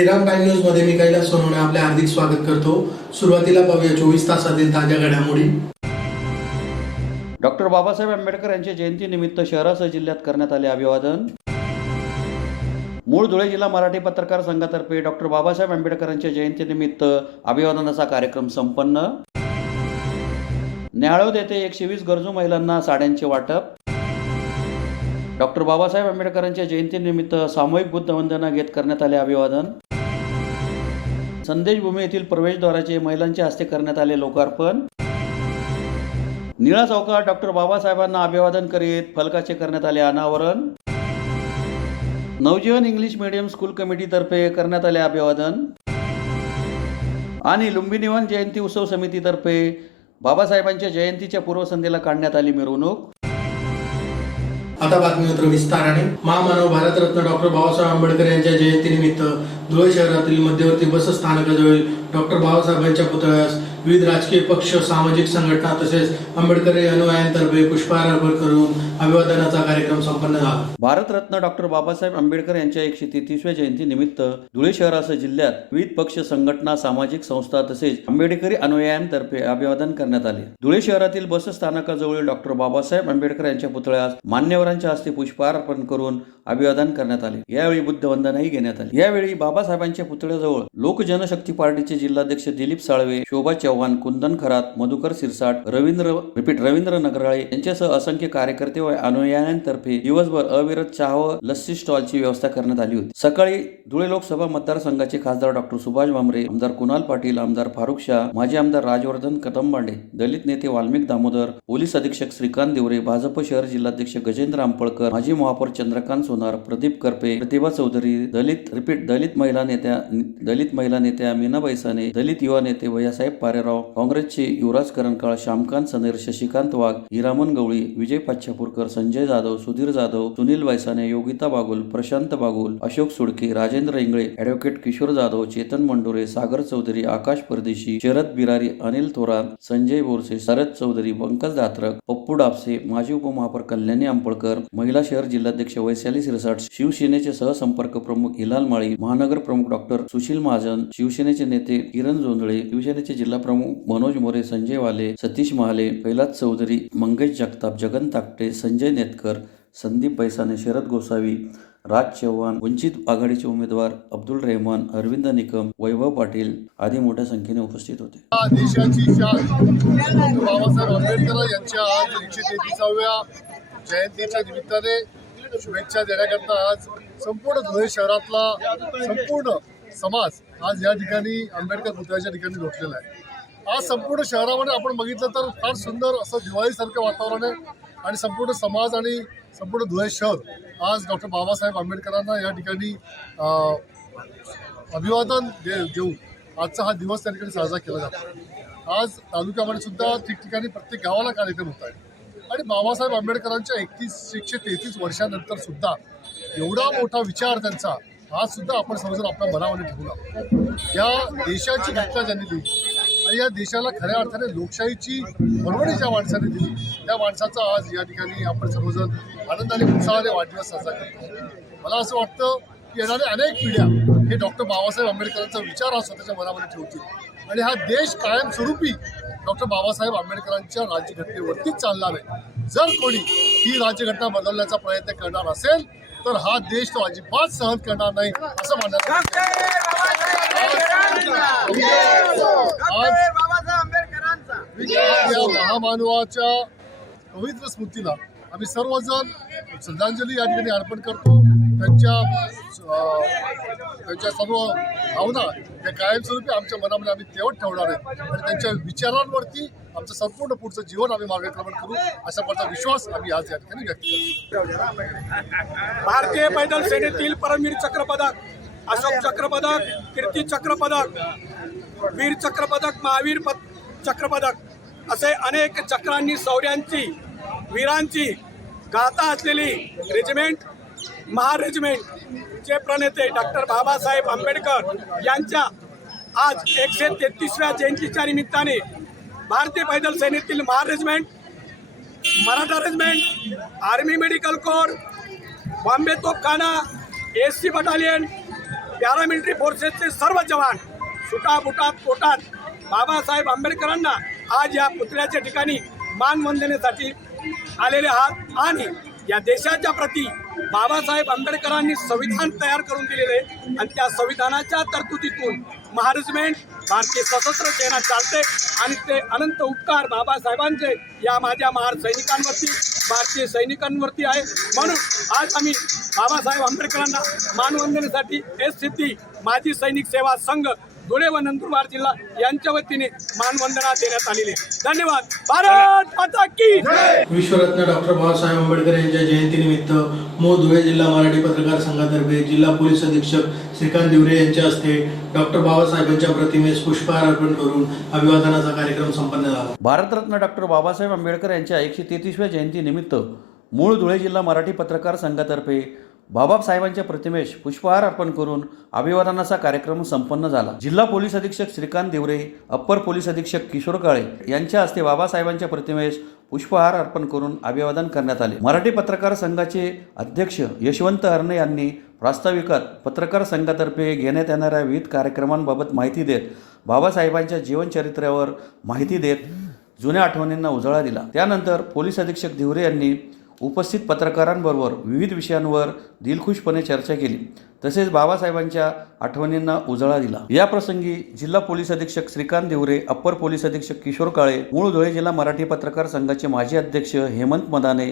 Shriram prime news मध्ये मी कैलास सोनवणे आपले हार्दिक स्वागत करतो। सुरुवातीला पाहूया 24 तासातील ताज्या घडामोडी। डॉक्टर बाबासाहेब आंबेडकर यांच्या जयंतीनिमित्त शहरासह जिल्ह्यात करण्यात आले अभिवादन। मूळ धुळे जिल्हा मराठी पत्रकार संघातर्फे डॉक्टर बाबासाहेब आंबेडकर यांच्या जयंतीनिमित्त अभिवादनाचा कार्यक्रम संपन्न। न्याळोद येथे 120 गरजू महिलांना साड्यांचे वाटप। डॉक्टर बाबासाहेब आंबेडकरांच्या जयंतीनिमित्त सामूहिक बुद्धवंदना घेत करण्यात आले अभिवादन। संदेशभूमी येथील प्रवेशद्वाराचे महिलांच्या हस्ते करण्यात आले लोकार्पण। निळा चौकात डॉक्टर बाबासाहेबांना अभिवादन करीत फलकाचे करण्यात आले अनावरण। नवजीवन इंग्लिश मीडियम स्कूल कमिटीतर्फे करण्यात आले अभिवादन आणि लुंबिनीवन जयंती उत्सव समितीतर्फे बाबासाहेबांच्या जयंतीच्या पूर्वसंध्येला काढण्यात आली मिरवणूक। आता बातमीपत्र विस्ताराने। महामानव भारतरत्न डॉक्टर बाबासाहेब आंबेडकर यांच्या जयंतीनिमित्त धुळे शहरातील मध्यवर्ती बस स्थानकाजवळ डॉक्टर बाबासाहेबांच्या पुतळ्यास विविध राजकीय पक्ष, सामाजिक संघटना तसेच आंबेडकरी अनुयायांतर्फे पुष्पहार अर्पण करून अभिवादनाचा कार्यक्रम संपन्न झाला। भारतरत्न डॉक्टर बाबासाहेब आंबेडकर यांच्या 133व्या जयंतीनिमित्त धुळे शहरासह जिल्ह्यात विविध पक्ष, संघटना, सामाजिक संस्था तसेच आंबेडकरी अनुयायांतर्फे अभिवादन करण्यात आले। धुळे शहरातील बस स्थानकाजवळ डॉक्टर बाबासाहेब आंबेडकर यांच्या पुतळ्यास मान्यवरांच्या हस्ते पुष्पहार अर्पण करून अभिवादन करण्यात आले। यावेळी बुद्धवंदनाही घेण्यात आली। यावेळी बाबासाहेबांच्या पुतळ्याजवळ लोक जनशक्ती पार्टीचे जिल्हाध्यक्ष दिलीप साळवे, शोभा चव्हाण, कुंदन खरात, मधुकर सिरसाट, रवींद्र नगराळे यांच्यासह असंख्य कार्यकर्ते व अनुयायांतर्फे दिवसभर अविरत चहा व लस्सी स्टॉलची व्यवस्था करण्यात आली होती। सकाळी धुळे लोकसभा मतदारसंघाचे खासदार डॉक्टर सुभाष भामरे, आमदार कुणाल पाटील, आमदार फारुख शाह, माजी आमदार राजवर्धन कदमबांडे, दलित नेते वाल्मिक दामोदर, पोलीस अधीक्षक श्रीकांत देवरे, भाजप शहर जिल्हाध्यक्ष गजेंद्र आंपळकर, माजी महापौर चंद्रकांत सोनार, प्रदीप करपे, प्रतिभा चौधरी, दलित महिला नेत्या मीनाबाई साने, दलित युवा नेते भैयासाहेब पारेराव, काँग्रेसचे युवराज करणकाळ, श्यामकांत सनेर, शशिकांत वाघ, हिरामन गवळी, विजय पाच्छापूरकर, संजय जाधव, सुधीर जाधव, सुनील बैसाने, योगिता बागुल, प्रशांत बागुल, अशोक सुडके, राजेंद्र इंगळे, ॲडव्होकेट किशोर जाधव, चेतन मंडोरे, सागर चौधरी, आकाश परदेशी, शरद बिरारी, अनिल थोरात, संजय बोरसे, शरद चौधरी, पंकज दात्रक, पप्पू डापसे, माजी उपमहापौर कल्याणी आंपळकर, महिला शहर जिल्हाध्यक्ष वैशाली सिरसाट, शिवसेनेचे सहसंपर्क प्रमुख हिलाल माळी, महानगर प्रमुख डॉक्टर सुशील महाजन, शिवसेनेचे नेते किरण जोंधळे, शिवसेनेचे जिल्हा प्रमुख मनोज मोरे, संजय वाले, सतीश महाले, कैलास चौधरी, मंगेश जगताप, जगन ताकटे, संजय नेतकर, संदीप बैसाने, शरद गोसावी, राज चव्हाण, वंचित आघाडीचे उमेदवार अब्दुल रहमान, अरविंद निकम, वैभव पाटील आदी मोठ्या संख्येने उपस्थित होते। देशाची शान बाबासाहेब आंबेडकर यांच्या आज 133व्या जयंतीच्या निमित्ताने शुभेच्छा देण्याकरता आज संपूर्ण धुळे शहरातला संपूर्ण समाज आज या ठिकाणी आंबेडकर पुतळ्याच्या ठिकाणी लोटलेला आहे। आज संपूर्ण शहरामध्ये आपण बघितलं तर फार सुंदर असं दिवाळीसारखं वातावरण आहे आणि संपूर्ण समाज आणि संपूर्ण धुळे शहर आज डॉक्टर बाबासाहेब आंबेडकरांना या ठिकाणी अभिवादन देऊन आजचा हा दिवस त्या ठिकाणी साजरा केला जातो। आज तालुक्यामध्ये सुद्धा ठिकठिकाणी प्रत्येक गावाला कार्यक्रम होत आहे आणि बाबासाहेब आंबेडकरांच्या 133 वर्षानंतर सुद्धा एवढा मोठा विचार त्यांचा आज सुद्धा आपण समजून आपल्या मनामध्ये ठेवला। या देशाची घटना ज्यांनी दिली आणि या देशाला खऱ्या अर्थाने लोकशाहीची परवडी ज्या माणसाने दिली त्या माणसाचा आज या ठिकाणी आपण सर्वजण आनंदाने उत्साहाने वाढदिवस साजरा करतो। मला असं वाटतं की येणाऱ्या अनेक पिढ्या हे डॉक्टर बाबासाहेब आंबेडकरांचा विचार हा स्वतःच्या मनामध्ये ठेवतील आणि हा देश कायमस्वरूपी डॉक्टर बाबासाहेब आंबेडकरांच्या राज्यघटनेवरतीच चालणार आहे। जर कोणी ही राज्यघटना बदलण्याचा प्रयत्न करणार असेल तर हा देश तो अजिबात सहन करणार नाही असं मानण्यात या महामानवाच्या पवित्र स्मृतीला आम्ही सर्वजण श्रद्धांजली या ठिकाणी अर्पण करतो। त्यांच्या सर्व भावना या कायमस्वरूपी आमच्या मनामध्ये आम्ही तेवढ ठेवणार आहे आणि त्यांच्या विचारांवरती आमचं संपूर्ण पुढचं जीवन आम्ही मार्गक्रमण करू अशा प्रकारचा विश्वास आम्ही आज या ठिकाणी व्यक्त करतो। भारतीय पैदल सेनेतील परमवीर चक्र पदक, अशोक चक्र पदक, कीर्ती चक्र पदक, वीर चक्र पदक, महावीर चक्र पदक असे अनेक चक्रांनी शौर्यांची, वीरांची गाथा असलेली रेजिमेंट, महार रेजिमेंटचे प्रणेते डॉक्टर बाबासाहेब आंबेडकर यांच्या आज 133व्या जयंतीच्या निमित्ताने भारतीय पैदल सेनेतील Mahar regiment, Maratha regiment, army medical corps, Bombay तोपखाना, एससी बटालियन, पॅरामिलिटरी फोर्सेसचे सर्व जवान सुटाबुटात पोटात बाबासाहेब आंबेडकरांना आज या पुतळ्याच्या ठिकाणी मानवंदनेसाठी आलेले आहात आणि या देशाच्या प्रती बाबासाहेब आंबेडकरांनी संविधान तयार करून दिलेले आणि त्या संविधानाच्या तरतुदीतून महारेजिमेंट भारतीय सशस्त्र सेना चालते आणि ते अनंत उपकार बाबासाहेबांचे या माझ्या महार सैनिकांवरती भारतीय सैनिकांवरती आहे. म्हणून आज आम्ही बाबासाहेब आंबेडकरांना मानवंदनेसाठी एस सिद्धी माजी सैनिक सेवा संघ धुळे व नंदुरबार जिल्हा यांच्या वतीने मानवंदना देण्यात आलेली आहे. धन्यवाद. भारत माता की जय. विश्वरत्न डॉक्टर बाबासाहेब आंबेडकर यांच्या जयंतीनिमित्त मूळ धुळे जिल्हा मराठी पत्रकार संघातर्फे जिल्हा पोलीस अधीक्षक श्रीकांत दिवरे यांच्या हस्ते डॉक्टर बाबासाहेबांच्या प्रतिमेस पुष्पहार अर्पण करून अभिवादनाचा कार्यक्रम संपन्न झाला. भारतरत्न डॉक्टर बाबासाहेब आंबेडकर यांच्या 133व्या जयंतीनिमित्त मूळ धुळे जिल्हा मराठी पत्रकार संघातर्फे बाबासाहेबांच्या प्रतिमेस पुष्पहार अर्पण करून अभिवादनाचा कार्यक्रम संपन्न झाला. जिल्हा पोलीस अधीक्षक श्रीकांत दिवरे, अप्पर पोलीस अधीक्षक किशोर काळे यांच्या हस्ते बाबासाहेबांच्या प्रतिमेस पुष्पहार अर्पण करून अभिवादन करण्यात आले. मराठी पत्रकार संघाचे अध्यक्ष यशवंत हरणे यांनी प्रास्ताविकात पत्रकार संघातर्फे घेण्यात येणाऱ्या विविध कार्यक्रमांबाबत माहिती देत बाबासाहेबांच्या जीवनचरित्रावर माहिती देत जुन्या आठवणींना उजाळा दिला. त्यानंतर पोलीस अधीक्षक दिवरे यांनी उपस्थित पत्रकारांबरोबर विविध विषयांवर दिलखुशपणे चर्चा केली तसेच बाबासाहेबांच्या आठवणींना उजाळा दिला. या प्रसंगी जिल्हा पोलीस अधीक्षक श्रीकांत दिवरे, अप्पर पोलीस अधीक्षक किशोर काळे, मूळ धुळे जिल्हा मराठी पत्रकार संघाचे माजी अध्यक्ष हेमंत मदाने,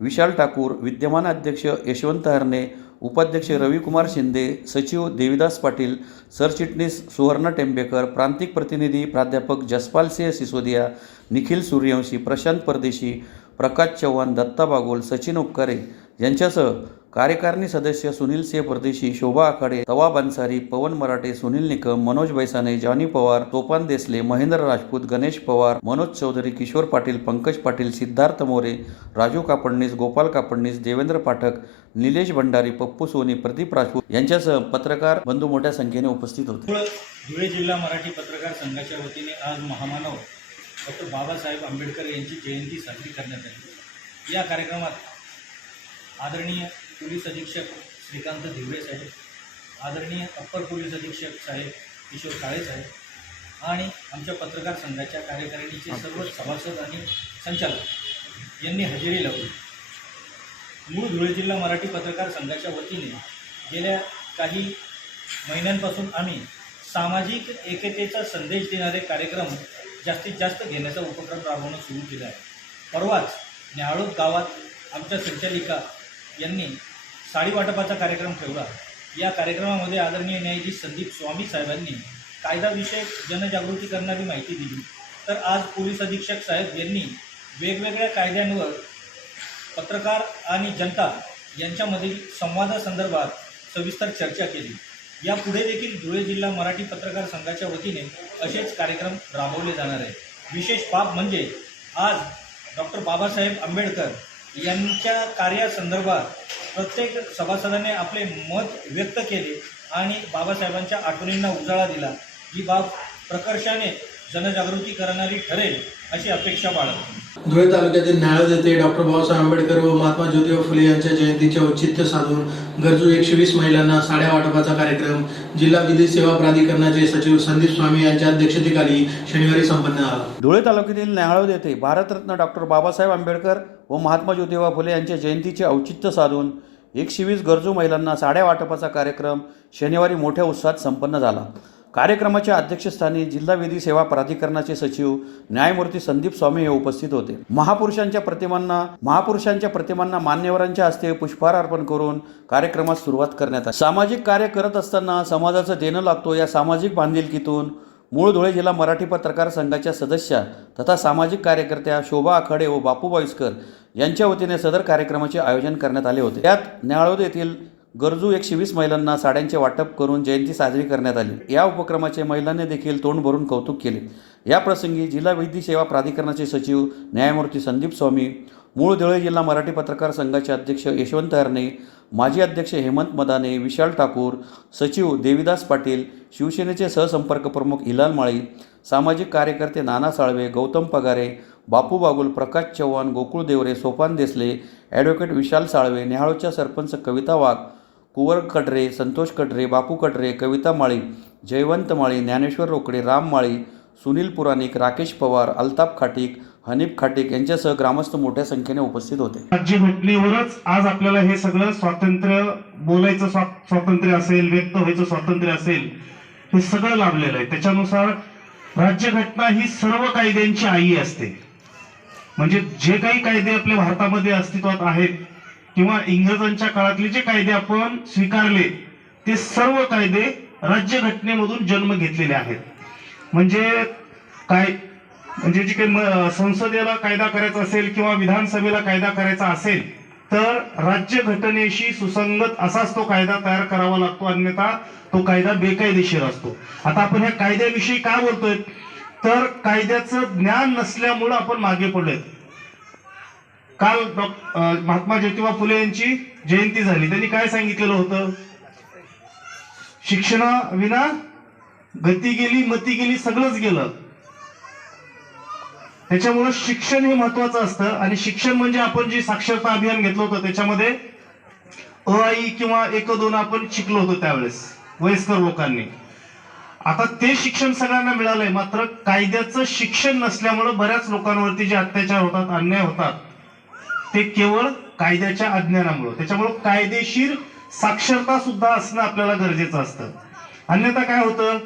विशाल ठाकूर, विद्यमान अध्यक्ष यशवंत हरणे, उपाध्यक्ष रविकुमार शिंदे, सचिव देविदास पाटील, सरचिटणीस सुवर्णा टेंबेकर, प्रांतिक प्रतिनिधी प्राध्यापक जसपाल सिंह सिसोदिया, निखिल सूर्यवंशी, प्रशांत परदेशी, प्रकाश चव्हाण, दत्ता बागोल, सचिन उपकारे यांच्यासह कार्यकारिणी सदस्य सुनील सिंह परदेशी, शोभा आखाडे, तवाब अन्सारी, पवन मराठे, सुनील निकम, मनोज बैसाने, जॉनी पवार, तोपान देसले, महेंद्र राजपूत, गणेश पवार, मनोज चौधरी, किशोर पाटील, पंकज पाटील, सिद्धार्थ मोरे, राजू कापडणीस, गोपाल कापडणीस, देवेंद्र पाठक, निलेश भंडारी, पप्पू सोनी, प्रदीप राजपूत यांच्यासह पत्रकार बंधू मोठ्या संख्येने उपस्थित होते. धुळे जिल्हा मराठी पत्रकार संघाच्या वतीने आज महामानव डॉक्टर बाबासाहेब आंबेडकर यांची जयंती साजरी करण्यात आली. या कार्यक्रमात आदरणीय पोलीस अधीक्षक श्रीकांत दिवरे साहेब, आदरणीय अप्पर पोलीस अधीक्षक साहेब किशोर काळे साहेब आणि आमच्या पत्रकार संघाच्या कार्यकारिणीचे सर्व सभासद आणि संचालक यांनी हजेरी लावली. मूळ धुळे जिल्हा मराठी पत्रकार संघाच्या वतीने गेल्या काही महिन्यांपासून आम्ही सामाजिक एकतेचा संदेश देणारे कार्यक्रम जास्तीत जास्त घेण्याचा उपक्रम राबवणं सुरू केला आहे. परवाच न्याहाळोद गावात आमच्या संचालिका यांनी साडी वाटपाचा कार्यक्रम ठेवला. या कार्यक्रमामध्ये आदरणीय न्यायाधीश संदीप स्वामी साहेबांनी कायदाविषयक जनजागृती करणारी माहिती दिली. तर आज पोलीस अधीक्षक साहेब यांनी वेगवेगळ्या कायद्यांवर पत्रकार आणि जनता यांच्यामधील संवादासंदर्भात सविस्तर चर्चा केली. यापुढे देखील धुळे जिल्हा मराठी पत्रकार संघाच्या वतीने असेच कार्यक्रम राबवले जाणार आहे. विशेष बाब म्हणजे आज डॉक्टर बाबासाहेब आंबेडकर यांच्या कार्यासंदर्भात प्रत्येक सभासदाने आपले मत व्यक्त केले आणि बाबासाहेबांच्या आठवणींना उजाळा दिला. ही बाब प्रकर्षाने जनजागृती करणारी ठरेल अशी अपेक्षा बाळगतो. धुळे तालुक्यातील न्याहाळोद येथे डॉक्टर बाबासाहेब आंबेडकर व महात्मा ज्योतिबा फुले यांच्या जयंतीचे औचित्य साधून गरजू 120 महिलांना साड्या वाटपाचा कार्यक्रम जिल्हा विधी सेवा प्राधिकरणाचे सचिव संदीप स्वामी यांच्या अध्यक्षतेखाली शनिवारी संपन्न झाला. धुळे तालुक्यातील न्याहाळोद येथे भारतरत्न डॉक्टर बाबासाहेब आंबेडकर व महात्मा ज्योतिबा फुले यांच्या जयंतीचे औचित्य साधून 120 गरजू महिलांना साड्या वाटपाचा कार्यक्रम शनिवारी मोठ्या उत्साहात संपन्न झाला. कार्यक्रमाच्या अध्यक्षस्थानी जिल्हा विधी सेवा प्राधिकरणाचे सचिव न्यायमूर्ती संदीप स्वामी हे उपस्थित होते. महापुरुषांच्या प्रतिमांना मान्यवरांच्या हस्ते पुष्पहार अर्पण करून कार्यक्रमास सुरुवात करण्यात आली. सामाजिक कार्य करत असताना समाजाचं देणं लागतो या सामाजिक बांधिलकीतून मूळ धुळे जिल्हा मराठी पत्रकार संघाच्या सदस्या तथा सामाजिक कार्यकर्त्या शोभा आखाडे व बापू बाविस्कर यांच्या वतीने सदर कार्यक्रमाचे आयोजन करण्यात आले होते. त्यात न्याहाळोद येथील गरजू 120 महिलांना साड्यांचे वाटप करून जयंती साजरी करण्यात आली. या उपक्रमाचे महिलांनी देखील तोंड भरून कौतुक केले. या प्रसंगी जिल्हा विधी सेवा प्राधिकरणाचे सचिव न्यायमूर्ती संदीप स्वामी, मूळ धुळे जिल्हा मराठी पत्रकार संघाचे अध्यक्ष यशवंत हरणे, माजी अध्यक्ष हेमंत मदाने, विशाल ठाकूर, सचिव देविदास पाटील, शिवसेनेचे सहसंपर्क प्रमुख हिलाल माळी, सामाजिक कार्यकर्ते नाना साळवे, गौतम पगारे, बापू बागुल, प्रकाश चव्हाण, गोकुळ देवरे, सोपान देसले, ॲडव्होकेट विशाल साळवे, न्याहाळोदच्या सरपंच कविता वाघ, कुंवर कडरे, संतोष कडरे, बापू कडरे, कविता माळी, जयवंत माळी, ज्ञानेश्वर रोकडे, राम माळी, सुनील पुराणिक, राकेश पवार, अल्ताफ खाटीक, हनीफ खाटीक यांच्यासह ग्रामस्थ मोठ्या संख्येने उपस्थित होते. राज्यघटनेवरच आज आपल्याला हे सगळं स्वातंत्र्य, बोलायचं स्वातंत्र्य असेल, व्यक्त व्हायचं स्वातंत्र्य असेल, हे सगळं लाभलेलं आहे. त्याच्यानुसार राज्यघटना ही सर्व कायद्यांची आई असते. म्हणजे जे काही कायदे आपल्या भारतामध्ये अस्तित्वात आहेत किंवा इंग्रजांच्या काळातले जे कायदे आपण स्वीकारले, ते सर्व कायदे राज्यघटनेमधून जन्म घेतलेले आहेत. म्हणजे जे काही संसदेला कायदा करायचा असेल किंवा विधानसभेला कायदा करायचा असेल तर राज्यघटनेशी सुसंगत असाच तो कायदा तयार करावा लागतो, अन्यथा तो कायदा बेकायदेशीर असतो. आता आपण ह्या कायद्याविषयी का बोलतोय तर कायद्याचं ज्ञान नसल्यामुळं आपण मागे पडलोय. काल महात्मा ज्योतिबा फुले यांची जयंती झाली. त्यांनी काय सांगितलेलं होतं? शिक्षणाविना गती गेली, मती गेली, सगळंच गेलं. त्याच्यामुळे शिक्षण हे महत्वाचं असतं. आणि शिक्षण म्हणजे आपण जे साक्षरता अभियान घेतलं होतं त्याच्यामध्ये अ आई किंवा 1 2 आपण शिकलो होतो त्यावेळेस वयस्कर लोकांनी. आता ते शिक्षण सगळ्यांना मिळालंय, मात्र कायद्याचं शिक्षण नसल्यामुळे बऱ्याच लोकांवरती जे अत्याचार होतात, अन्याय होतात, ते केवळ कायद्याच्या अज्ञानामुळे. त्याच्यामुळे कायदेशीर साक्षरता सुद्धा असणं आपल्याला गरजेचं असतं. अन्यथा काय होतं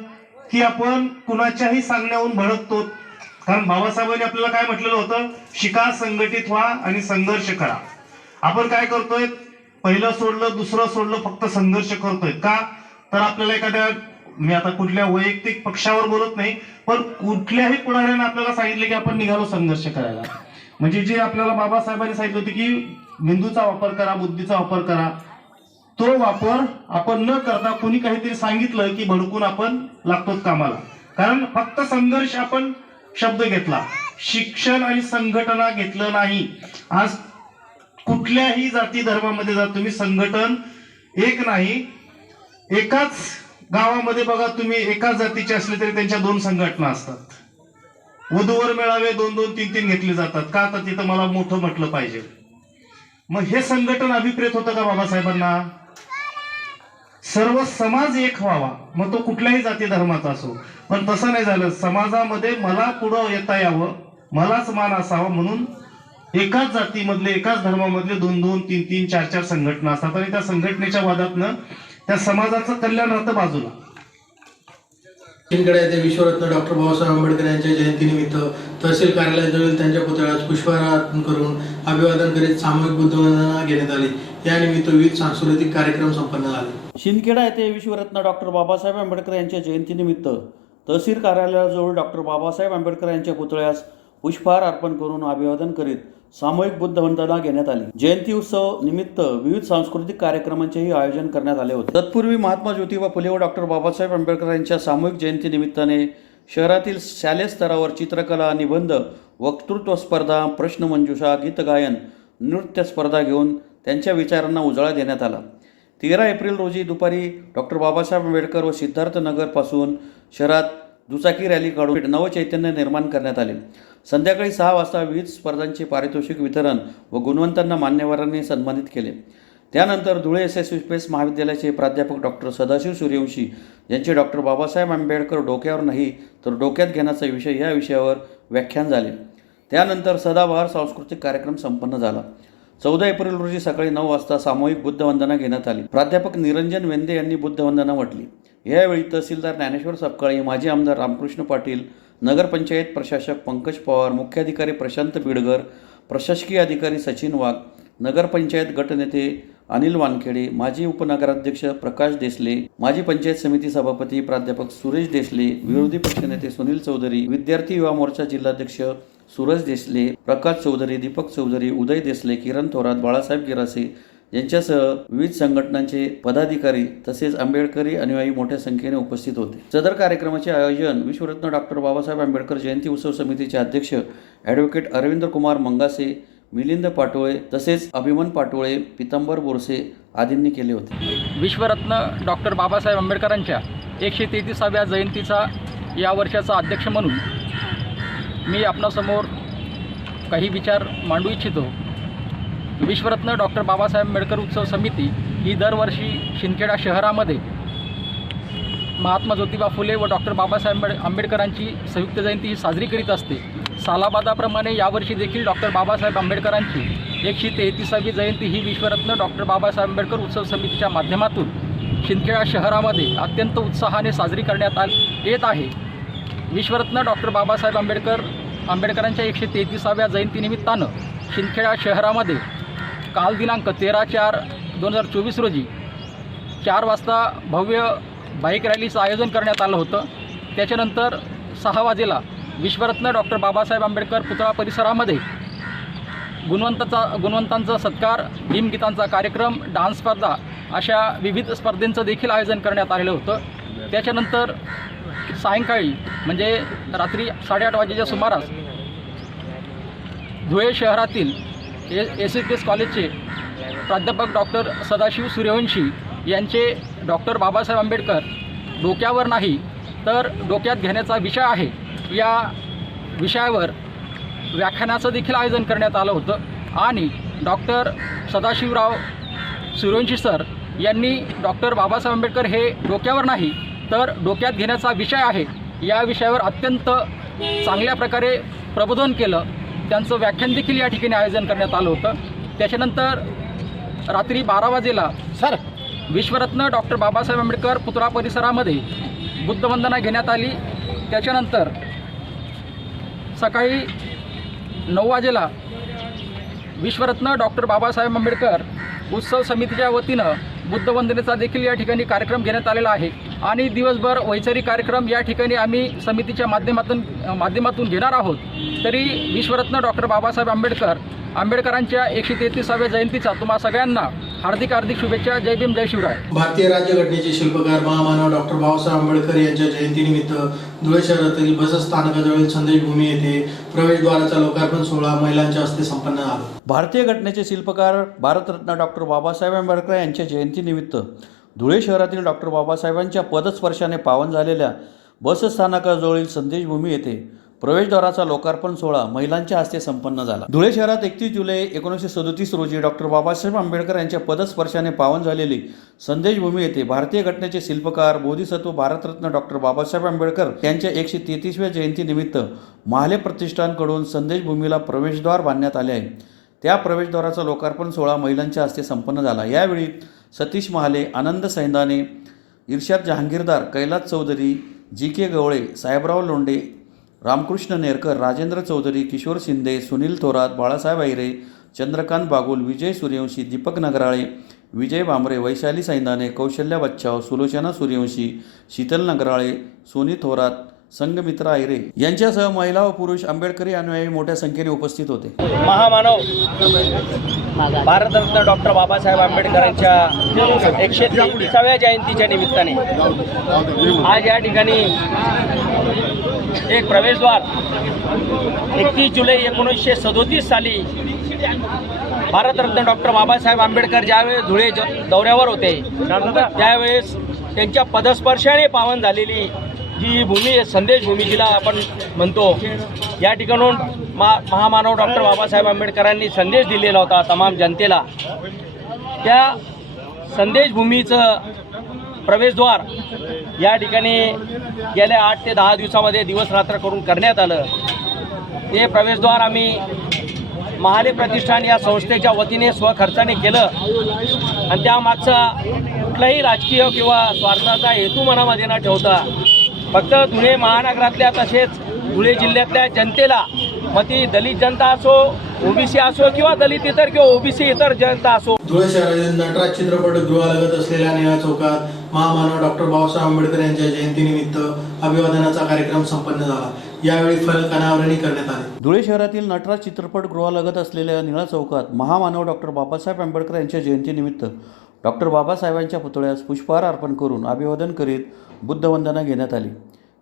की आपण कुणाच्याही सांगण्याहून भडकतो. कारण बाबासाहेबांनी आपल्याला काय म्हटलेलं होतं? शिका, संघटित व्हा आणि संघर्ष करा. आपण काय करतोय? पहिलं सोडलं, दुसरं सोडलं, फक्त संघर्ष करतोय. का? तर आपल्याला एखाद्या, मी आता कुठल्या वैयक्तिक पक्षावर बोलत नाही, पण कुठल्याही पुढाऱ्याने आपल्याला सांगितलं की आपण निघालो संघर्ष करायला. म्हणजे जे आपल्याला बाबासाहेबांनी सांगितलं होतं की मेंदूचा वापर करा, बुद्धीचा वापर करा, तो वापर आपण न करता कोणी काहीतरी सांगितलं की भडकून आपण लागतो कामाला. कारण फक्त संघर्ष आपण शब्द घेतला, शिक्षण आणि संघटना घेतलं नाही. आज कुठल्याही जाती धर्मामध्ये जा तुम्ही, संघटन एक नाही. एकाच गावामध्ये बघा तुम्ही, एकाच जातीचे असले तरी त्यांच्या 2 संघटना असतात. वधूवर मेळावे 2-2, 3-3 घेतले जातात. का? तर तिथं मला मोठं म्हटलं पाहिजे. मग हे संघटन अभिप्रेत होतं का बाबासाहेबांना? सर्व समाज एक व्हावा, मग तो कुठल्याही जाती धर्माचा असो. पण तसं नाही झालं. समाजामध्ये मला पुढं येता यावं, मलाच मान असावा म्हणून एकाच जातीमधले, एकाच धर्मामधले 2-2, 3-3, 4-4 संघटना असतात. आणि त्या संघटनेच्या वादातनं त्या समाजाचं कल्याण राहतं बाजूला. शिंदखेडा येथे विश्वरत्न डॉक्टर बाबासाहेब आंबेडकर यांच्या जयंतीनिमित्त तहसील कार्यालयाजवळील त्यांच्या पुतळ्यास पुष्पहार अर्पण करून अभिवादन करीत सामूहिक बुद्धवंदना घेण्यात आली. यानिमित्त विविध सांस्कृतिक कार्यक्रम संपन्न झाले. शिंदखेडा येथे विश्वरत्न डॉक्टर बाबासाहेब आंबेडकर यांच्या जयंतीनिमित्त तहसील कार्यालयाजवळ डॉक्टर बाबासाहेब आंबेडकर यांच्या पुतळ्यास पुष्पहार अर्पण करून अभिवादन करीत सामूहिक बुद्धवंदना घेण्यात आली. जयंती उत्सव निमित्त विविध सांस्कृतिक कार्यक्रमांचेही आयोजन करण्यात आले होते. तत्पूर्वी महात्मा ज्योतिबा फुले व डॉक्टर बाबासाहेब आंबेडकर यांच्या सामूहिक जयंती निमित्ताने शहरातील शालेय स्तरावर चित्रकला, निबंध, वक्तृत्व स्पर्धा, प्रश्नमंजुषा, गीतगायन, नृत्य स्पर्धा घेऊन त्यांच्या विचारांना उजाळा देण्यात आला. 13 एप्रिल रोजी दुपारी डॉक्टर बाबासाहेब आंबेडकर व सिद्धार्थनगरपासून शहरात दुचाकी रॅली काढून नवचैतन्य निर्माण करण्यात आले. संध्याकाळी 6 वाजता विविध स्पर्धांचे पारितोषिक वितरण व गुणवंतांना मान्यवरांनी सन्मानित केले. त्यानंतर धुळे एस.एस. महाविद्यालयाचे प्राध्यापक डॉक्टर सदाशिव सूर्यवंशी यांचे डॉक्टर बाबासाहेब आंबेडकर डोक्यावर नाही तर डोक्यात घेण्याचा विषय या विषयावर व्याख्यान झाले. त्यानंतर सदाबहार सांस्कृतिक कार्यक्रम संपन्न झाला. 14 एप्रिल रोजी सकाळी 9 वाजता सामूहिक बुद्धवंदना घेण्यात आली. प्राध्यापक निरंजन वेंदे यांनी बुद्धवंदना म्हटली. यावेळी तहसीलदार ज्ञानेश्वर सपकाळी, माजी आमदार रामकृष्ण पाटील, नगरपंचायत प्रशासक पंकज पवार, मुख्याधिकारी प्रशांत बिडगर, प्रशासकीय अधिकारी सचिन वाघ, नगरपंचायत गटनेते अनिल वानखेडे, माजी उपनगराध्यक्ष प्रकाश देसले, माजी पंचायत समिती सभापती प्राध्यापक सुरेश देसले, विरोधी पक्षनेते सुनील चौधरी, विद्यार्थी युवा मोर्चा जिल्हाध्यक्ष सूरज देसले, प्रकाश चौधरी, दीपक चौधरी, उदय देसले, किरण थोरात, बाळासाहेब गिरासे यांच्यासह विविध संघटनांचे पदाधिकारी तसेच आंबेडकरी अनुयायी मोठ्या संख्येने उपस्थित होते. सदर कार्यक्रमाचे आयोजन विश्वरत्न डॉक्टर बाबासाहेब आंबेडकर जयंती उत्सव समितीचे अध्यक्ष ॲडव्होकेट अरविंद कुमार मंगासे, मिलिंद पाटोळे तसेच अभिमन पाटोळे, पितांबर बोरसे आदींनी केले होते. विश्वरत्न डॉक्टर बाबासाहेब आंबेडकरांच्या 133व्या जयंतीचा या वर्षाचा अध्यक्ष म्हणून मी आपणासमोर काही विचार मांडू इच्छितो. विश्वरत्न डॉक्टर बाबासाहेब आंबेडकर उत्सव समिती ही दरवर्षी शिंदखेडा शहरामध्ये महात्मा ज्योतिबा फुले व डॉक्टर बाबासाहेब आंबेडकरांची संयुक्त जयंती ही साजरी करीत असते. सालाबादाप्रमाणे यावर्षी देखील डॉक्टर बाबासाहेब आंबेडकरांची 133वी जयंती ही विश्वरत्न डॉक्टर बाबासाहेब आंबेडकर उत्सव समितीच्या माध्यमातून शिंदखेडा शहरामध्ये अत्यंत उत्साहाने साजरी करण्यात येत आहे. विश्वरत्न डॉक्टर बाबासाहेब आंबेडकरांच्या 133व्या जयंतीनिमित्तानं शिंदखेडा शहरामध्ये काल दिनांक 13/4/2024 रोजी 4 वाजता भव्य बाईक रॅलीचं आयोजन करण्यात आलं होतं. त्याच्यानंतर 6 वाजेला विश्वरत्न डॉक्टर बाबासाहेब आंबेडकर पुतळा परिसरामध्ये गुणवंतांचा सत्कार, भीमगीतांचा कार्यक्रम, डान्स स्पर्धा अशा विविध स्पर्धेंचं देखील आयोजन करण्यात आलेलं होतं. त्याच्यानंतर सायंकाळी म्हणजे रात्री 8:30 वाजेच्या सुमारास धुळे शहरातील SSPS कॉलेजचे प्राध्यापक डॉक्टर सदाशिव सूर्यवंशी यांचे डॉक्टर बाबासाहेब आंबेडकर डोक्यावर नाही तर डोक्यात घेण्याचा विषय आहे या विषयावर व्याख्यानाचं देखील आयोजन करण्यात आलं होतं. आणि डॉक्टर सदाशिवराव सूर्यवंशी सर यांनी डॉक्टर बाबासाहेब आंबेडकर हे डोक्यावर नाही तर डोक्यात घेण्याचा विषय आहे या विषयावर अत्यंत चांगल्या प्रकारे प्रबोधन केलं. त्यांचं व्याख्यान देखील या ठिकाणी आयोजन करण्यात आलं होतं. त्याच्यानंतर रात्री 12 वाजेला विश्वरत्न डॉक्टर बाबासाहेब आंबेडकर पुतळा परिसरामध्ये बुद्धवंदना घेण्यात आली. त्याच्यानंतर सकाळी 9 वाजेला विश्वरत्न डॉक्टर बाबासाहेब आंबेडकर उत्सव समितीच्या वतीनं बुद्धवंदनेचा देखील या ठिकाणी कार्यक्रम घेण्यात आलेला आहे. आणि दिवसभर वैचारिक कार्यक्रम या ठिकाणी आम्ही समितीच्या माध्यमातून घेणार आहोत. तरी विश्वरत्न डॉक्टर बाबासाहेब आंबेडकरांच्या 133व्या जयंतीचा तुम्हा सगळ्यांना हार्दिक शुभेच्छा. जय भीम, जय शिवराय. भारतीय राज्यघटनेचे शिल्पकार महामानव डॉक्टर बाबासाहेब आंबेडकर यांच्या जयंतीनिमित्त धुळे शहरातील बसस्थानकाजवळील संदेशभूमी येथे प्रवेशद्वाराचा लोकार्पण सोहळा महिलांच्या हस्ते संपन्न झाला. भारतीय घटनेचे शिल्पकार भारतरत्न डॉक्टर बाबासाहेब आंबेडकर यांच्या जयंतीनिमित्त धुळे शहरातील डॉक्टर बाबासाहेबांच्या पदस्पर्शाने पावन झालेल्या बसस्थानकाजवळील संदेशभूमी येथे प्रवेशद्वाराचा लोकार्पण सोहळा महिलांच्या हस्ते संपन्न झाला. धुळे शहरात 31 जुलै 1937 रोजी डॉक्टर बाबासाहेब आंबेडकर यांच्या पदस्पर्शाने पावन झालेली संदेशभूमी येथे भारतीय घटनेचे शिल्पकार बोधिसत्व भारतरत्न डॉक्टर बाबासाहेब आंबेडकर यांच्या 133व्या जयंतीनिमित्त महाले प्रतिष्ठानकडून संदेशभूमीला प्रवेशद्वार बांधण्यात आले आहे. त्या प्रवेशद्वाराचा लोकार्पण सोहळा महिलांच्या हस्ते संपन्न झाला. यावेळी सतीश महाले, आनंद सैंदाने, इर्शाद जहांगीरदार, कैलास चौधरी, GK गवळे, साहेबराव लोंढे, रामकृष्ण नेरकर, राजेंद्र चौधरी, किशोर शिंदे, सुनील थोरात, बाळासाहेब ऐरे, चंद्रकांत बागुल, विजय सूर्यवंशी, दीपक नगराळे, विजय भांबरे, वैशाली सैंदाने, कौशल्या बच्चाव, सुलोचना सूर्यवंशी, शीतल नगराळे, सोनी थोरात, संघमित्रा ऐरे यांच्यासह महिला व पुरुष आंबेडकरी अनुयायी मोठ्या संख्येने उपस्थित होते. महामानव भारतरत्न डॉक्टर बाबासाहेब आंबेडकरांच्या 133व्या जयंतीच्या निमित्ताने आज या ठिकाणी एक प्रवेशद्वार 31 जुलै 1937 साली भारतरत्न डॉक्टर बाबासाहेब आंबेडकर ज्यावेळेस धुळे दौऱ्यावर होते त्यावेळेस त्यांच्या पदस्पर्शाने पावन झालेली जी भूमी संदेशभूमी जिला आपण म्हणतो या ठिकाणून महामानव डॉक्टर बाबासाहेब आंबेडकरांनी संदेश दिलेला होता तमाम जनतेला. त्या संदेशभूमीचं प्रवेशद्वार या ठिकाणी गेल्या 8 ते 10 दिवसामध्ये दिवस रात्र करून करण्यात आलं. ते प्रवेशद्वार आम्ही महाले प्रतिष्ठान या संस्थेच्या वतीने स्वखर्चाने केलं आणि त्यामागचा कुठलाही राजकीय किंवा स्वार्थाचा हेतू मनामध्ये न ठेवता फक्त धुळे महानगरातल्या तसेच धुळे जिल्ह्यातल्या जनतेला मग ती दलित जनता असो, OBC असो किंवा दलित इतर किंवा OBC इतर जनता असो. धुळे शहरातील नटराज चित्रपटगृहालगत असलेल्या निळा चौकात महामानव डॉक्टर बाबासाहेब आंबेडकर यांच्या जयंतीनिमित्त अभिवादनाचा कार्यक्रम संपन्न झाला. यावेळी फलक अनावरणी करण्यात आले. धुळे शहरातील नटराज चित्रपटगृहालगत असलेल्या निळा चौकात महामानव डॉक्टर बाबासाहेब आंबेडकर यांच्या जयंतीनिमित्त डॉक्टर बाबासाहेबांच्या पुतळ्यास पुष्पहार अर्पण करून अभिवादन करीत बुद्धवंदना घेण्यात आली.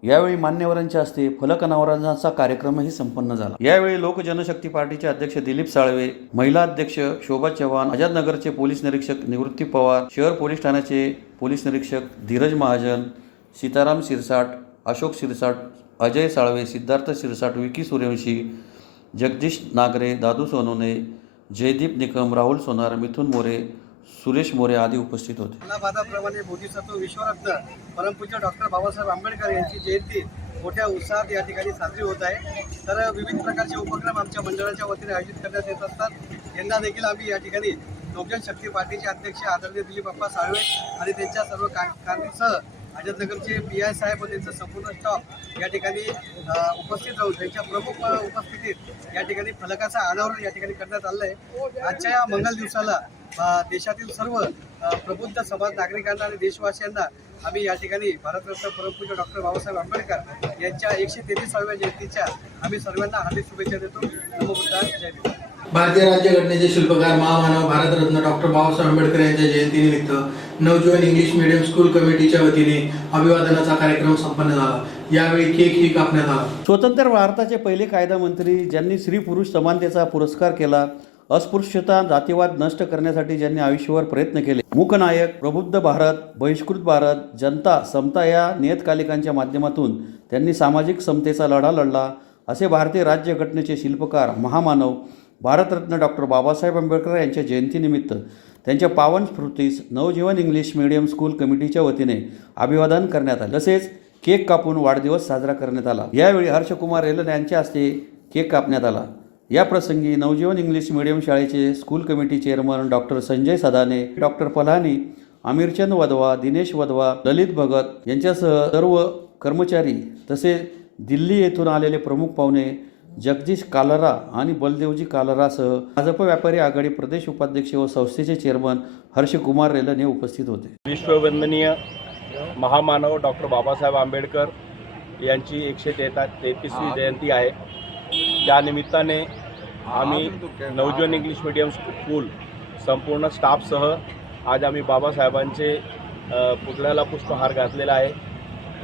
यावेळी मान्यवरांच्या हस्ते फलक अनावरणाचा कार्यक्रमही संपन्न झाला. यावेळी लोक जनशक्ती पार्टीचे अध्यक्ष दिलीप साळवे, महिला अध्यक्ष शोभा चव्हाण, आझादनगरचे पोलीस निरीक्षक निवृत्ती पवार, शहर पोलीस ठाण्याचे पोलीस निरीक्षक धीरज महाजन, सीताराम शिरसाट, अशोक शिरसाट, अजय साळवे, सिद्धार्थ शिरसाट, विकी सूर्यवंशी, जगदीश नागरे, दादू सोनवणे, जयदीप निकम, राहुल सोनार, मिथुन मोरे, सुरेश मोरे आदी उपस्थित होते. अल्लाबादाप्रमाणे बोधिसत्व विश्वरत्न परमपूज्य डॉक्टर बाबासाहेब आंबेडकर यांची जयंती मोठ्या उत्साहात या ठिकाणी साजरी होत आहे. तर विविध प्रकारचे उपक्रम आमच्या मंडळाच्या वतीने आयोजित करण्यात येत असतात. यंदा देखील आम्ही या ठिकाणी लोकजन शक्ती पार्टीचे अध्यक्ष आदरणीय दिलीप बाप्पा साळवे आणि त्यांच्या सर्व कार्मिकसह अजयनगरचे PI साहेब व त्यांचा संपूर्ण स्टॉफ या ठिकाणी उपस्थित राहून त्यांच्या प्रमुख उपस्थितीत या ठिकाणी फलकाचं अनावरण या ठिकाणी करण्यात आलं आहे. आजच्या या मंगल दिवसाला देशातील सर्व प्रबुद्ध समाज नागरिकांना आणि देशवासियांना आम्ही या ठिकाणी भारतरत्न परमपूज्य डॉक्टर बाबासाहेब आंबेडकर यांच्या 133व्या जयंतीच्या आम्ही सर्वांना हार्दिक शुभेच्छा देतो. नमो बुद्धाय, जय भीम. भारतीय राज्यघटनेचे शिल्पकार महामानव भारतरत्न डॉक्टर बाबासाहेब आंबेडकर यांच्या जयंतीनिमित्त नवजीवन इंग्लिश मीडियम स्कूल कमिटीच्या वतीने अभिवादनाचा कार्यक्रम संपन्न झाला. यावेळी केकही कापण्यात आला. स्वतंत्र भारताचे पहिले कायदा मंत्री ज्यांनी स्त्री पुरुष समानतेचा पुरस्कार केला, अस्पृश्यता जातीवाद नष्ट करण्यासाठी ज्यांनी आयुष्यभर प्रयत्न केले, मूकनायक, प्रबुद्ध भारत, बहिष्कृत भारत, जनता, समता या नियतकालिकांच्या माध्यमातून त्यांनी सामाजिक समतेचा लढा लढला, असे भारतीय राज्यघटनेचे शिल्पकार महामानव भारतरत्न डॉक्टर बाबासाहेब आंबेडकर यांच्या जयंतीनिमित्त त्यांच्या पावन स्मृतीस नवजीवन इंग्लिश मीडियम स्कूल कमिटीच्या वतीने अभिवादन करण्यात आले. तसेच केक कापून वाढदिवस साजरा करण्यात आला. यावेळी हर्षकुमार रेलन यांच्या हस्ते केक कापण्यात आला. या प्रसंगी नवजीवन इंग्लिश मीडियम शाळेचे school committee chairman doctor Sanjay Sadane, doctor Palani, Amirchand Wadhwa, Dinesh Wadhwa, Lalit Bhagat यांच्यासह सर्व कर्मचारी तसेच दिल्ली येथून आलेले प्रमुख पाहुणे जगदीश कालरा आणि बलदेवजी कालरासह भाजप व्यापारी आघाडी प्रदेश उपाध्यक्ष व संस्थेचे चेअरमन हर्षकुमार रेलन हे उपस्थित होते. विश्ववंदनीय महामानव डॉक्टर बाबासाहेब आंबेडकर यांची 133वी जयंती आहे. त्या निमित्ताने आम्ही नवजीवन इंग्लिश मीडियम स्कूल संपूर्ण स्टाफसह आज आम्ही बाबासाहेबांचे पुतळ्याला पुष्पहार घातलेला आहे.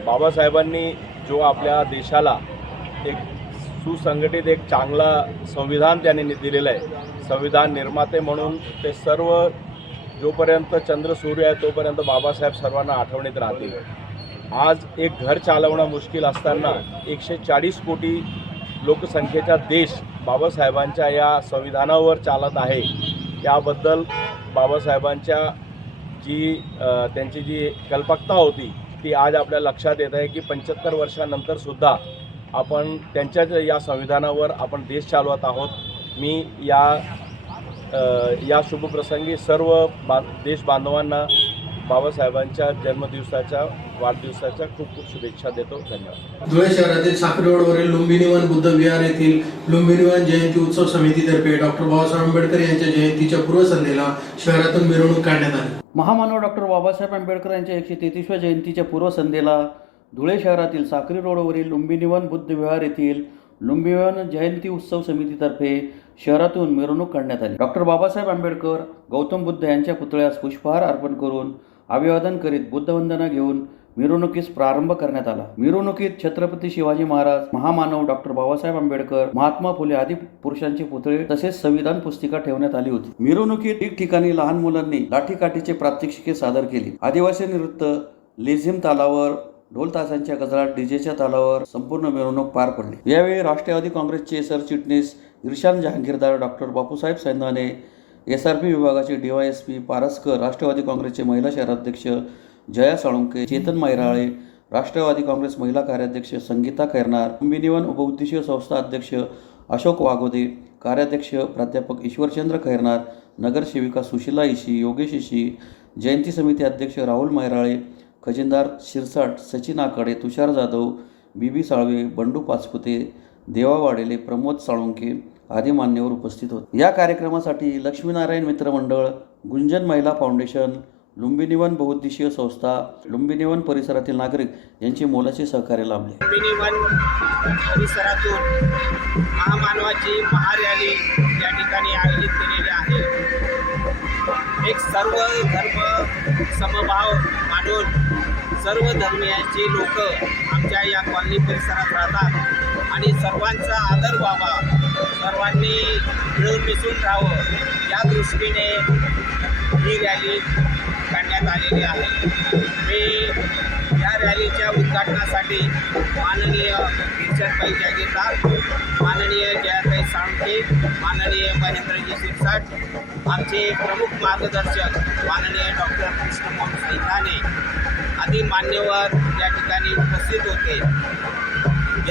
बाबासाहेबांनी जो आपल्या देशाला एक सुसंघटित एक चांगला संविधान त्यांनी दिलेलं आहे, संविधान निर्माते म्हणून ते सर्व जोपर्यंत चंद्र सूर्य आहे तोपर्यंत बाबासाहेब सर्वांना आठवणीत राहतील. आज एक घर चालवणं मुश्किल असताना 140 कोटी लोकसंख्येचा देश बाबासाहेबांच्या या संविधानावर चालत आहे. याबद्दल बाबासाहेबांच्या त्यांची जी कल्पकता होती ती आज आपल्या लक्षात येत आहे की 75 वर्षांनंतरसुद्धा आपण त्यांच्याच या संविधानावर आपण देश चालवत आहोत. मी या शुभप्रसंगी सर्व देश बांधवांना बाबासाहेबांच्या जन्मदिवसाच्या वाढदिवसाच्या खूप खूप शुभेच्छा देतो. धन्यवाद. धुळे शहरातील साखरे रोडवरील लुंबिनीवन बुद्ध विहार येथील लुंबिनीवन जयंती उत्सव समितीतर्फे डॉक्टर बाबासाहेब आंबेडकर यांच्या जयंतीच्या पूर्वसंध्येला शहरातून मिरवणूक काढण्यात आली. महामानव डॉक्टर बाबासाहेब आंबेडकर यांच्या 133व्या जयंतीच्या पूर्वसंध्येला धुळे शहरातील साक्री रोडवरील लुंबिनीवन बुद्ध विहार येथील लुंबिनीवन जयंती उत्सव समितीतर्फे शहरातून मिरवणूक काढण्यात आली. डॉक्टर बाबासाहेब आंबेडकर, गौतम बुद्ध यांच्या पुतळ्यास पुष्पहार अर्पण करून अभिवादन करीत बुद्धवंदना घेऊन मिरवणुकीस प्रारंभ करण्यात आला. मिरवणुकीत छत्रपती शिवाजी महाराज, महामानव डॉक्टर बाबासाहेब आंबेडकर, महात्मा फुले आदी पुरुषांचे पुतळे तसेच संविधान पुस्तिका ठेवण्यात आली होती. मिरवणुकीत ठिकठिकाणी लहान मुलांनी लाठीकाठीचे प्रात्यक्षिके सादर केली. आदिवासी नृत्य, लेझिम तालावर, ढोल ताशांच्या गजरात, डीजेच्या तालावर संपूर्ण मिरवणूक पार पडली. यावेळी राष्ट्रवादी काँग्रेसचे सरचिटणीस इर्शान जहांगीरदार, डॉक्टर बापूसाहेब सैंदाने, SRP विभागाचे DYSP पारसकर, राष्ट्रवादी काँग्रेसचे महिला शहराध्यक्ष जया साळुंके, चेतन मैराळे, राष्ट्रवादी काँग्रेस महिला कार्याध्यक्ष संगीता खैरनार, लुंबिनीवन उपउद्देशीय संस्था अध्यक्ष अशोक वाघोदे, कार्याध्यक्ष प्राध्यापक ईश्वरचंद्र खैरनार, नगरसेविका सुशीला इशी, योगेश इशी, जयंती समिती अध्यक्ष राहुल मैराळे, खजिनदार शिरसाट, सचिन आकडे, तुषार जाधव, BB साळवे, बंडू पाचपुते, देवा वाडेले, प्रमोद साळुंके आदी मान्यवर उपस्थित होते. या कार्यक्रमासाठी लक्ष्मीनारायण मित्र मंडळ, गुंजन महिला फाउंडेशन, लुंबिनीवन बहुउद्देशीय संस्था, लुंबिनीवन परिसरातील नागरिक यांचे मोलाचे सहकार्य लाभले. लुंबिनीवन परिसरातून महामानवाची महारॅली या ठिकाणी आयोजित केलेली आहे. एक सर्व धर्म समभाव मानून सर्व धर्मीयांची लोक आमच्या या कॉलनी परिसरात राहतात आणि सर्वांचा आदर व्हावा, सर्वांनी मिळून मिसळून राहावं या दृष्टीने ही रॅली काढण्यात आलेली आहे. मी या रॅलीच्या उद्घाटनासाठी माननीय ईर्षदभाई जागीरदार, माननीय जयाताई साळुंखे, माननीय महेंद्रजी शिरसाट, आमचे प्रमुख मार्गदर्शक माननीय डॉक्टर कृष्णमोहन सैताने आदी मान्यवर या ठिकाणी उपस्थित होते.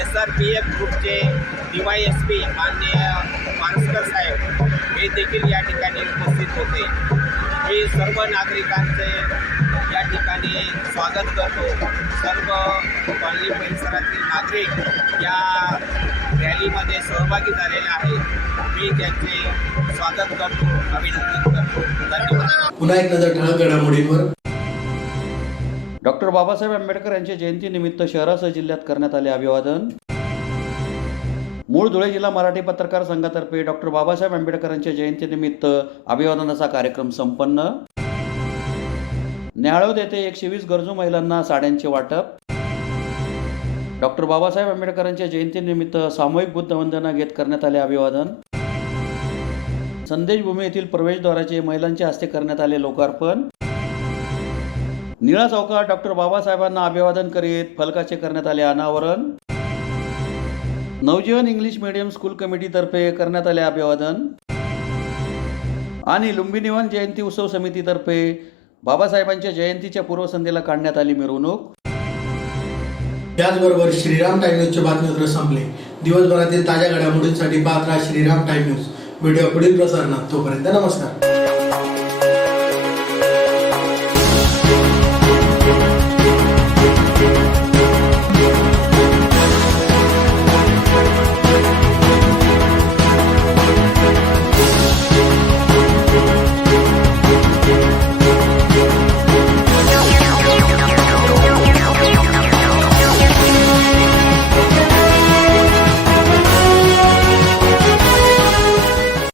SRPF ग्रुपचे DYSP माननीय पारसकर साहेब हे देखील या ठिकाणी उपस्थित होते. मी सर्व नागरिकांचे या ठिकाणी स्वागत करतो. सर्व कॉलनी परिसरातील नागरिक या रॅलीमध्ये सहभागी झालेले आहेत. मी त्यांचे स्वागत करतो, अभिनंदन करतो. धन्यवाद. पुन्हा एक नजर ठळक घडामोडींवर. डॉक्टर बाबासाहेब आंबेडकर यांच्या जयंतीनिमित्त शहरासह जिल्ह्यात करण्यात आले अभिवादन. मूळ धुळे जिल्हा मराठी पत्रकार संघातर्फे डॉक्टर बाबासाहेब आंबेडकरांच्या जयंतीनिमित्त अभिवादनाचा कार्यक्रम संपन्न. न्याहाळोद येथे 120 गरजू महिलांना साड्यांचे वाटप. डॉक्टर बाबासाहेब आंबेडकरांच्या जयंतीनिमित्त सामूहिक बुद्धवंदना घेत करण्यात आले अभिवादन. संदेशभूमी येथील प्रवेशद्वाराचे महिलांच्या हस्ते करण्यात आले लोकार्पण. निळा चौकात डॉक्टर बाबासाहेबांना अभिवादन करीत फलकाचे करण्यात आले अनावरण. नवजीवन इंग्लिश मीडियम स्कूल कमिटीतर्फे करण्यात आले अभिवादन. आणि लुंबिनीवन जयंती उत्सव समितीतर्फे बाबासाहेबांच्या जयंतीच्या पूर्वसंध्येला काढण्यात आली मिरवणूक. याचबरोबर श्रीराम टाइम न्यूजचे बातमीपत्र संपले. दिवसभरातील ताज्या घडामोडींसाठी पाहत राहा श्रीराम टाइम न्यूज. व्हिडिओ पुढील प्रसारणात. तोपर्यंत नमस्कार.